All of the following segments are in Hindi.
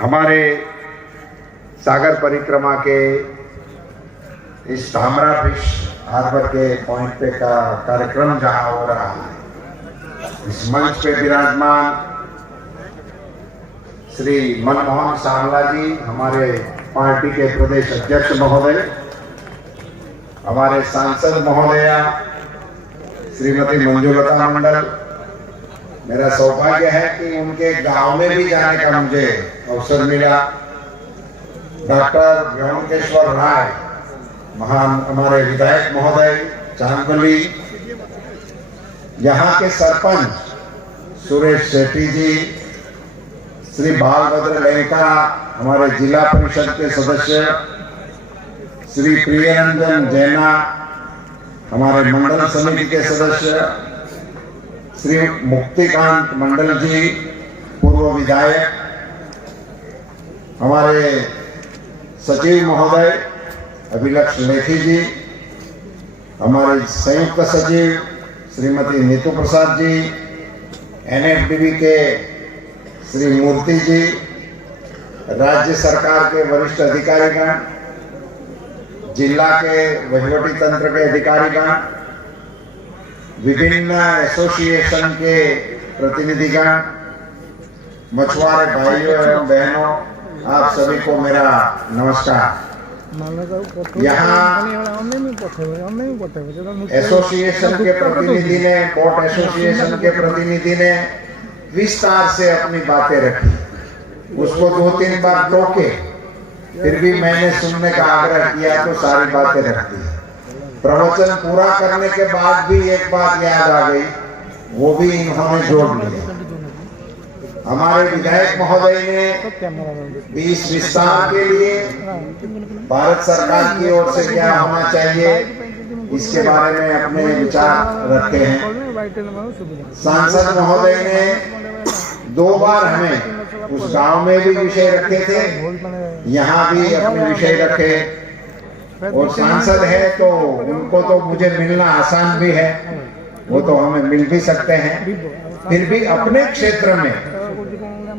हमारे सागर परिक्रमा के इस धामरा फिश हार्बर के पॉइंट पे का कार्यक्रम जहां हो रहा है, इस मंच पे विराजमान श्री मनमोहन सांवला जी, हमारे पार्टी के प्रदेश अध्यक्ष महोदय, हमारे सांसद महोदया श्रीमती मंजुलता मंडल, मेरा सौभाग्य है कि उनके गांव में भी जाने का मुझे अवसर मिला। डॉक्टर व्योमकेश्वर राय, महान हमारे विधायक महोदय चांदबली, यहाँ के सरपंच सुरेश शेट्टी जी, श्री बालभद्र लेंका, हमारे जिला परिषद के सदस्य श्री प्रियरंजन जैना, हमारे मंडल समिति के सदस्य श्री मुक्तिकांत मंडल जी, पूर्व विधायक, हमारे सचिव महोदय अभिलक्ष लेखी जी, हमारे संयुक्त सचिव श्रीमती नीतू प्रसाद जी, एनएफडीबी के श्री मूर्ति जी, राज्य सरकार के वरिष्ठ अधिकारीगण, जिला के वहीवटी तंत्र के अधिकारीगण, विभिन्न एसोसिएशन के प्रतिनिधिगण, मछुआरे भाइयों एवं बहनों, आप सभी को मेरा नमस्कार। यहाँ एसोसिएशन के प्रतिनिधि ने, बोट एसोसिएशन के प्रतिनिधि ने विस्तार से अपनी बातें रखी, उसको 2-3 बार टोके, फिर भी मैंने सुनने का आग्रह किया तो सारी बातें रख दी। प्रवचन पूरा करने के बाद भी एक बात याद आ गई, वो भी इन्होंने जोड़ लिया। हमारे विधायक महोदय ने इस विस्तार के लिए भारत सरकार की ओर से क्या होना चाहिए, इसके बारे में अपने विचार रखे हैं। सांसद महोदय ने 2 बार हमें उस गांव में भी विषय रखे थे, यहाँ भी अपने विषय रखे, और सांसद है तो उनको तो मुझे मिलना आसान भी है, वो तो हमें मिल भी सकते हैं, फिर भी अपने क्षेत्र में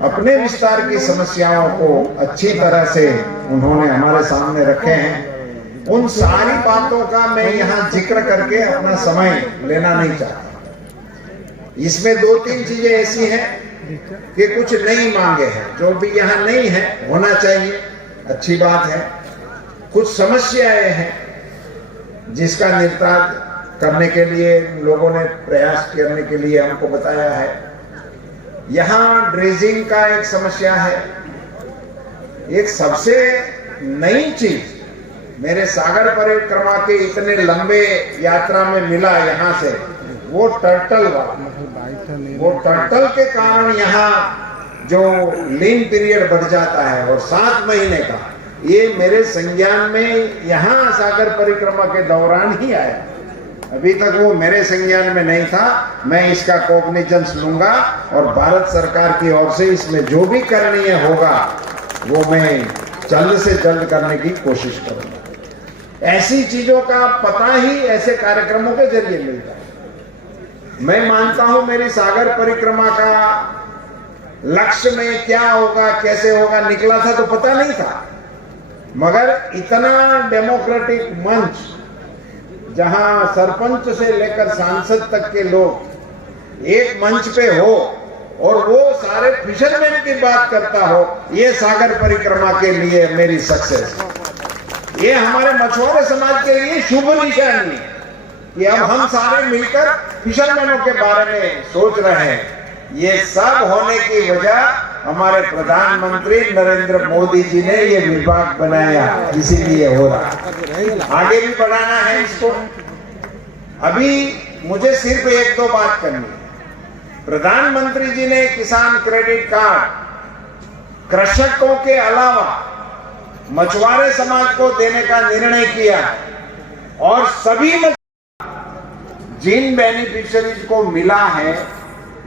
अपने विस्तार की समस्याओं को अच्छी तरह से उन्होंने हमारे सामने रखे हैं। उन सारी बातों का मैं यहाँ जिक्र करके अपना समय लेना नहीं चाहता। इसमें 2-3 चीजें ऐसी हैं कि कुछ नई मांगे हैं, जो भी यहाँ नहीं है, होना चाहिए, अच्छी बात है। कुछ समस्याएं हैं जिसका निपटान करने के लिए लोगों ने प्रयास करने के लिए हमको बताया है। यहाँ ड्रेजिंग का एक समस्या है। एक सबसे नई चीज मेरे सागर परिक्रमा के इतने लंबे यात्रा में मिला यहाँ से, वो टर्टल वो टर्टल के कारण यहाँ जो लीन पीरियड बढ़ जाता है और 7 महीने का, ये मेरे संज्ञान में यहाँ सागर परिक्रमा के दौरान ही आया। अभी तक वो मेरे संज्ञान में नहीं था। मैं इसका कॉग्निजेंस लूंगा और भारत सरकार की ओर से इसमें जो भी करणीय होगा वो मैं जल्द से जल्द करने की कोशिश करूंगा। ऐसी चीजों का पता ही ऐसे कार्यक्रमों के जरिए मिलता है। मैं मानता हूं मेरी सागर परिक्रमा का लक्ष्य में क्या होगा, कैसे होगा, निकला था तो पता नहीं था, मगर इतना डेमोक्रेटिक मंच जहां सरपंच से लेकर सांसद तक के लोग एक मंच पे हो और वो सारे फिशरमैन की बात करता हो, ये सागर परिक्रमा के लिए मेरी सक्सेस। ये हमारे मछुआरे समाज के लिए शुभ निशानी है कि अब हम सारे मिलकर फिशरमैनों के बारे में सोच रहे हैं। ये सब होने की वजह हमारे प्रधानमंत्री नरेंद्र मोदी जी ने ये विभाग बनाया, इसीलिए हो रहा। आगे भी बढ़ाना है इसको। अभी मुझे सिर्फ 1-2 बात करनी है। प्रधानमंत्री जी ने किसान क्रेडिट कार्ड कृषकों के अलावा मछुआरे समाज को देने का निर्णय किया और सभी जिन बेनिफिशियरीज को मिला है,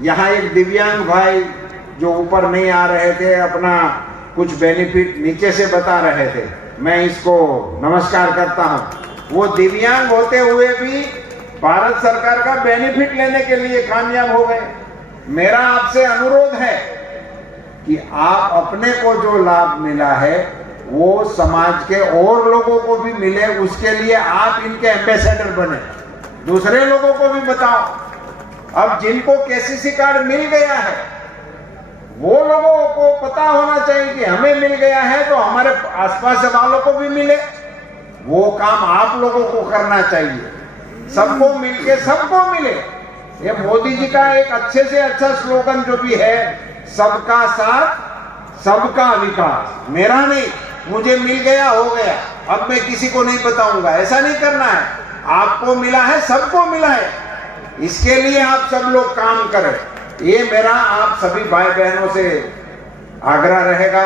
यहाँ एक दिव्यांग भाई जो ऊपर नहीं आ रहे थे, अपना कुछ बेनिफिट नीचे से बता रहे थे, मैं इसको नमस्कार करता हूँ। वो दिव्यांग होते हुए भी भारत सरकार का बेनिफिट लेने के लिए कामयाब हो गए। मेरा आपसे अनुरोध है कि आप अपने को जो लाभ मिला है वो समाज के और लोगों को भी मिले, उसके लिए आप इनके एम्बेसडर बने, दूसरे लोगों को भी बताओ। अब जिनको केसीसी कार्ड मिल गया है वो लोगों को पता होना चाहिए कि हमें मिल गया है तो हमारे आसपास वालों को भी मिले। वो काम आप लोगों को करना चाहिए, सबको मिलके सबको मिले। ये मोदी जी का एक अच्छे से अच्छा स्लोगन जो भी है, सबका साथ सबका विकास। मेरा नहीं, मुझे मिल गया हो गया, अब मैं किसी को नहीं बताऊंगा, ऐसा नहीं करना है। आपको मिला है, सबको मिला है, इसके लिए आप सब लोग काम करें। ये मेरा आप सभी भाई बहनों से आग्रह रहेगा।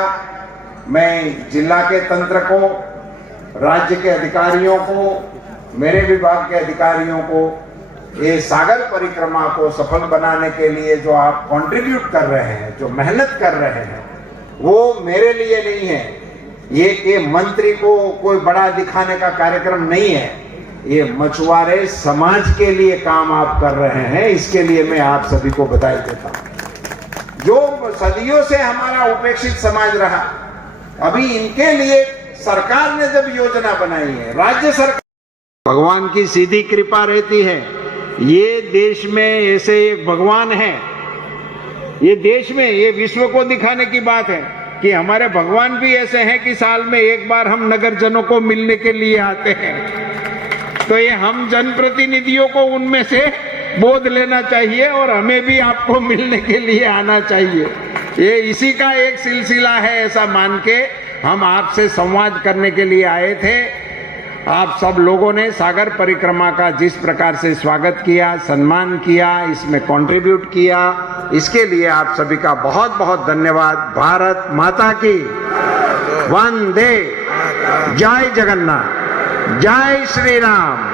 मैं जिला के तंत्र को, राज्य के अधिकारियों को, मेरे विभाग के अधिकारियों को ये सागर परिक्रमा को सफल बनाने के लिए जो आप कंट्रीब्यूट कर रहे हैं, जो मेहनत कर रहे हैं, वो मेरे लिए नहीं है। ये मंत्री को कोई बड़ा दिखाने का कार्यक्रम नहीं है, ये मछुआरे समाज के लिए काम आप कर रहे हैं, इसके लिए मैं आप सभी को बधाई देता हूं। जो सदियों से हमारा उपेक्षित समाज रहा, अभी इनके लिए सरकार ने जब योजना बनाई है, राज्य सरकार, भगवान की सीधी कृपा रहती है। ये देश में ऐसे एक भगवान है, ये देश में, ये विश्व को दिखाने की बात है कि हमारे भगवान भी ऐसे हैं कि साल में एक बार हम नगरजनों को मिलने के लिए आते हैं। तो ये हम जनप्रतिनिधियों को उनमें से बोध लेना चाहिए और हमें भी आपको मिलने के लिए आना चाहिए। ये इसी का एक सिलसिला है, ऐसा मान के हम आपसे संवाद करने के लिए आए थे। आप सब लोगों ने सागर परिक्रमा का जिस प्रकार से स्वागत किया, सम्मान किया, इसमें कंट्रीब्यूट किया, इसके लिए आप सभी का बहुत बहुत धन्यवाद। भारत माता की वंदे, जय जगन्नाथ, जय श्री राम।